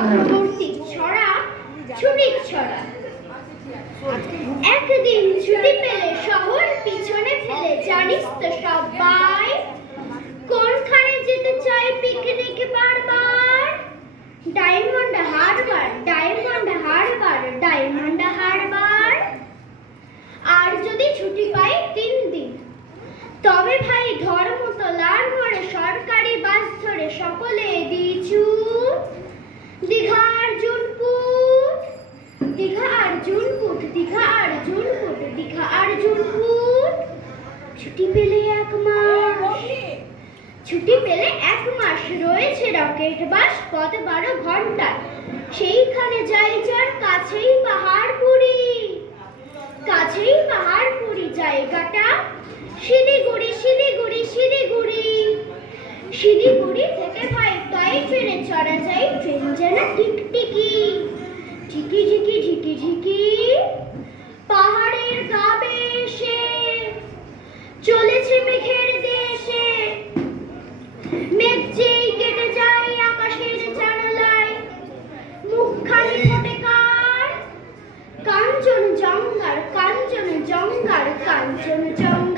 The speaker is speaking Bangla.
চক্রবর্তী ছড়া ছুটির ছড়া। একদিন ছুটি পেলে শহর পিছনে ফেলে, জানিস তো সবাই কোনখানে যেতে চাই পিকনিক বারবার? ডায়মন্ড হারবার, ডায়মন্ড হারবার, ডায়মন্ড হারবার। আর যদি ছুটি পাই 3 দিন, তবে ভাই ধর্মতলার মোড়ে সরকারি বাস ধরে সকলে দিছু দীঘা আর্জুনপুর, দীঘা আর্জুনপুর, দীঘা আর্জুনপুর, দীঘা আর্জুনপুর। ছুটি পেলে 1 মাস, ছুটি পেলে 1 মাস রয়েছে রকেট বাস, পথ 12 ঘন্টা, সেইখানে যাই যার কাছেই পাহাড়পুরি, কাছেই পাহাড়পুরি। জায়গাটা শিলিগুড়ি, শিলিগুড়ি, শিলিগুড়ি। শিলিগুড়ি থেকে ভাই টয় ট্রেনে চড়া যায়, ট্রেন যেন টিকটিকি, ঝিকি ঝিকি ঝিকি ঝিকি। পাহাড়ের গা বেয়ে চলেছে মেঘের দেশে, মেঘ যেই কেটে যায় আকাশের জানালায়, মুখখানি ফোটে কার? কাঞ্চনজঙ্ঘার, কাঞ্চনজঙ্ঘার, কাঞ্চনজঙ্ঘা।